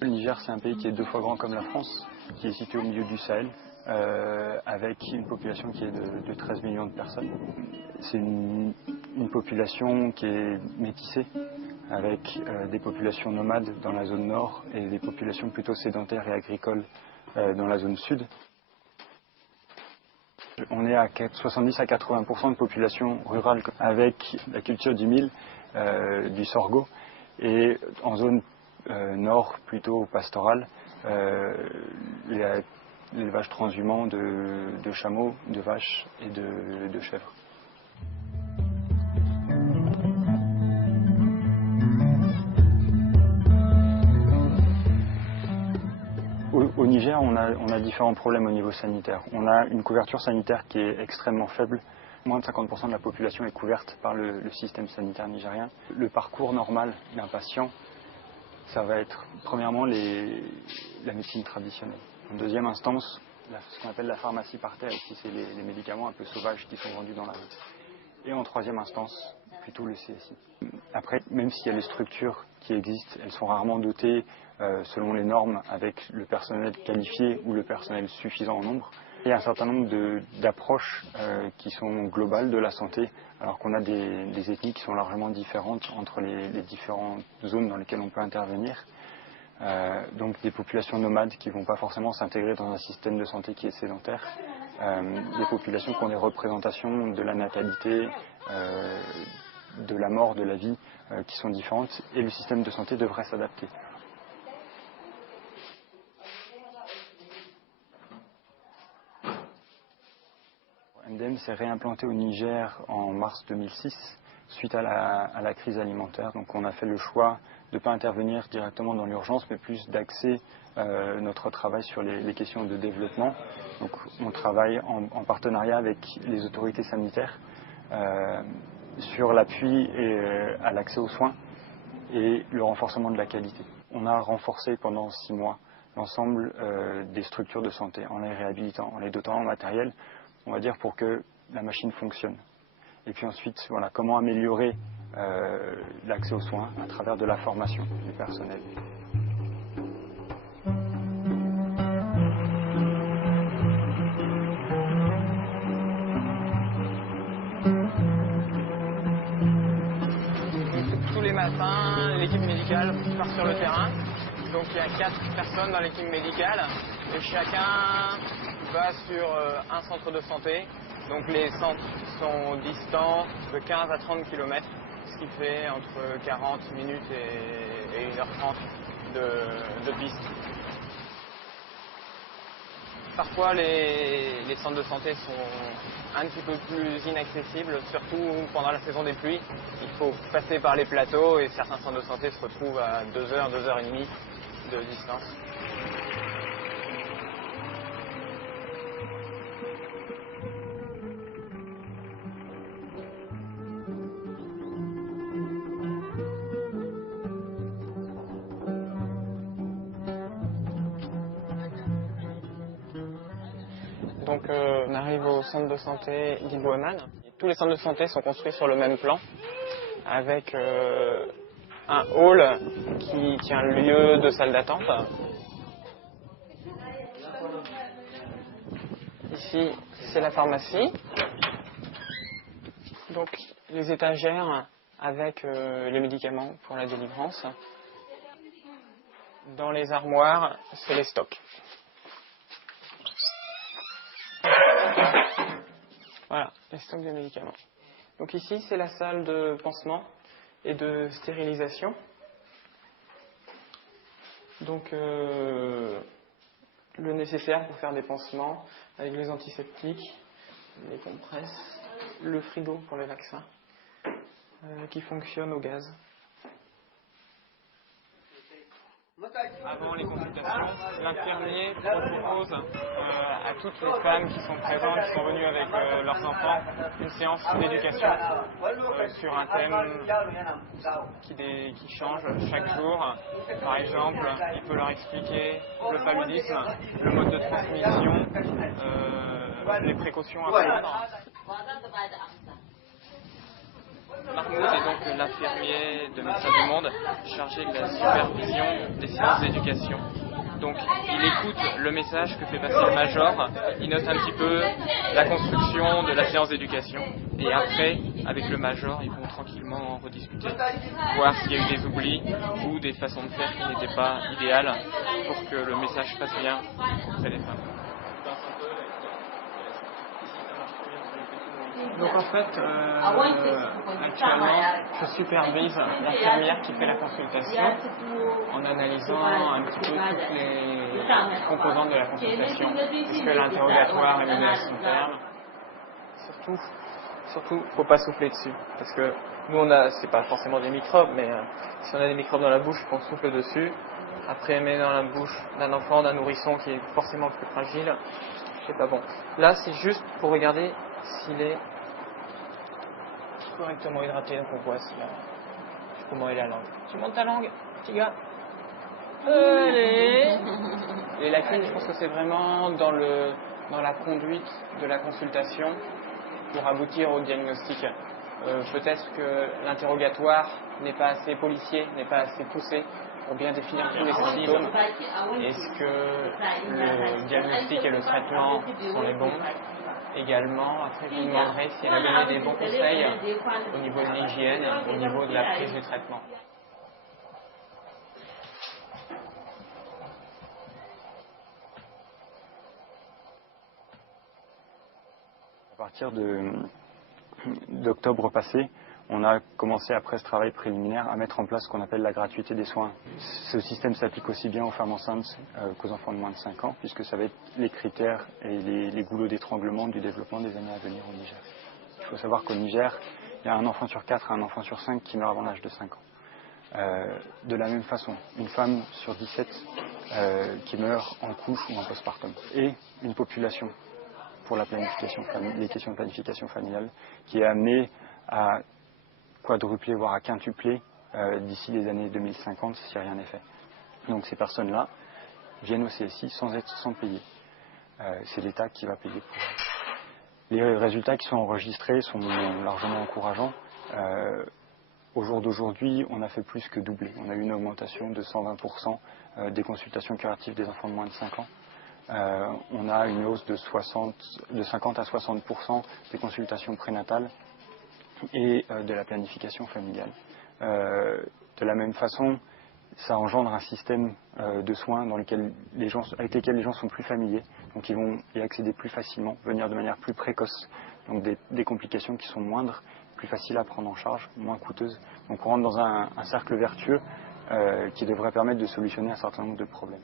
Le Niger, c'est un pays qui est 2 fois grand comme la France, qui est situé au milieu du Sahel, avec une population qui est de 13 millions de personnes. C'est une population qui est métissée, avec des populations nomades dans la zone nord et des populations plutôt sédentaires et agricoles dans la zone sud. On est à 70 à 80% de population rurale avec la culture du mil, du sorgho, et en zone nord plutôt pastorale, l'élevage transhumant de chameaux, de vaches et de chèvres. Au Niger, on a différents problèmes au niveau sanitaire. On a une couverture sanitaire qui est extrêmement faible. Moins de 50% de la population est couverte par le système sanitaire nigérien. Le parcours normal d'un patient, ça va être premièrement la médecine traditionnelle. En deuxième instance, ce qu'on appelle la pharmacie par terre, ici c'est les médicaments un peu sauvages qui sont vendus dans la rue. Et en troisième instance, plutôt le CSI. Après, même s'il y a les structures qui existent, elles sont rarement dotées selon les normes avec le personnel qualifié ou le personnel suffisant en nombre. Il y a un certain nombre d'approches qui sont globales de la santé, alors qu'on a des ethnies qui sont largement différentes entre les différentes zones dans lesquelles on peut intervenir. Donc des populations nomades qui ne vont pas forcément s'intégrer dans un système de santé qui est sédentaire, des populations qui ont des représentations de la natalité, de la mort, de la vie, qui sont différentes, et le système de santé devrait s'adapter. MDM s'est réimplanté au Niger en mars 2006 suite à la crise alimentaire. Donc on a fait le choix de ne pas intervenir directement dans l'urgence, mais plus d'axer notre travail sur les questions de développement. Donc on travaille en partenariat avec les autorités sanitaires sur l'appui à l'accès aux soins et le renforcement de la qualité. On a renforcé pendant 6 mois l'ensemble des structures de santé en les réhabilitant, en les dotant en matériel, on va dire, pour que la machine fonctionne. Et puis ensuite, voilà, comment améliorer l'accès aux soins à travers de la formation du personnel. Tous les matins, l'équipe médicale part sur le terrain. Donc il y a 4 personnes dans l'équipe médicale et chacun va sur un centre de santé. Donc les centres sont distants de 15 à 30 km, ce qui fait entre 40 minutes et 1h30 de piste. Parfois les centres de santé sont un petit peu plus inaccessibles, surtout pendant la saison des pluies. Il faut passer par les plateaux et certains centres de santé se retrouvent à 2 heures, 2 heures et demie de distance. Donc on arrive au centre de santé d'Ibouaman. Tous les centres de santé sont construits sur le même plan, avec un hall qui tient lieu de salle d'attente. Ici, c'est la pharmacie. Donc les étagères avec les médicaments pour la délivrance. Dans les armoires, c'est les stocks. Voilà, les stocks de médicaments. Donc ici, c'est la salle de pansement et de stérilisation. Donc le nécessaire pour faire des pansements avec les antiseptiques, les compresses, le frigo pour les vaccins qui fonctionne au gaz. Avant les consultations, l'infirmier propose à toutes les femmes qui sont présentes, qui sont venues avec leurs enfants, une séance d'éducation sur un thème qui change chaque jour. Par exemple, il peut leur expliquer le paludisme, le mode de transmission, les précautions à prendre. Mahmoud est donc l'infirmier de Médecins du Monde chargé de la supervision des séances d'éducation. Donc il écoute le message que fait passer le major, il note un petit peu la construction de la séance d'éducation et après, avec le major, ils vont tranquillement en rediscuter, voir s'il y a eu des oublis ou des façons de faire qui n'étaient pas idéales pour que le message passe bien auprès des femmes. Donc en fait, actuellement, je supervise l'infirmière qui fait la consultation en analysant un petit peu toutes les composantes de la consultation. Est-ce que l'interrogatoire est mené à son terme? Surtout, faut pas souffler dessus, parce que nous c'est pas forcément des microbes, mais si on a des microbes dans la bouche, on souffle dessus. Après, met dans la bouche d'un enfant, d'un nourrisson qui est forcément plus fragile, c'est pas bon. Là, c'est juste pour regarder s'il est correctement hydraté, donc on voit s'il a... comment est la langue. Tu montes ta langue, petit gars. Allez. Les lacunes, je pense que c'est vraiment dans la conduite de la consultation pour aboutir au diagnostic. Peut-être que l'interrogatoire n'est pas assez policier, n'est pas assez poussé pour bien définir tous les symptômes. Est-ce que le diagnostic et le traitement sont les bons? Également, après, je vous demanderai si elle a donné des bons conseils au niveau de l'hygiène, au niveau de la prise du traitement. À partir d'octobre passé, on a commencé, après ce travail préliminaire, à mettre en place ce qu'on appelle la gratuité des soins. Ce système s'applique aussi bien aux femmes enceintes qu'aux enfants de moins de 5 ans, puisque ça va être les critères et les goulots d'étranglement du développement des années à venir au Niger. Il faut savoir qu'au Niger, il y a un enfant sur 4 et un enfant sur 5 qui meurt avant l'âge de 5 ans. De la même façon, une femme sur 17 qui meurt en couche ou en postpartum. Et une population pour les questions de planification familiale qui est amenée à quadrupler, voire à quintupler d'ici les années 2050 si rien n'est fait. Donc ces personnes-là viennent au CSI sans payer. C'est l'État qui va payer pour elles. Les résultats qui sont enregistrés sont largement encourageants. Au jour d'aujourd'hui, on a fait plus que doubler. On a eu une augmentation de 120% des consultations curatives des enfants de moins de 5 ans. On a une hausse de 50 à 60% des consultations prénatales et de la planification familiale. De la même façon, ça engendre un système de soins avec lesquels les gens sont plus familiers, donc ils vont y accéder plus facilement, venir de manière plus précoce, donc des complications qui sont moindres, plus faciles à prendre en charge, moins coûteuses. Donc on rentre dans un cercle vertueux qui devrait permettre de solutionner un certain nombre de problèmes.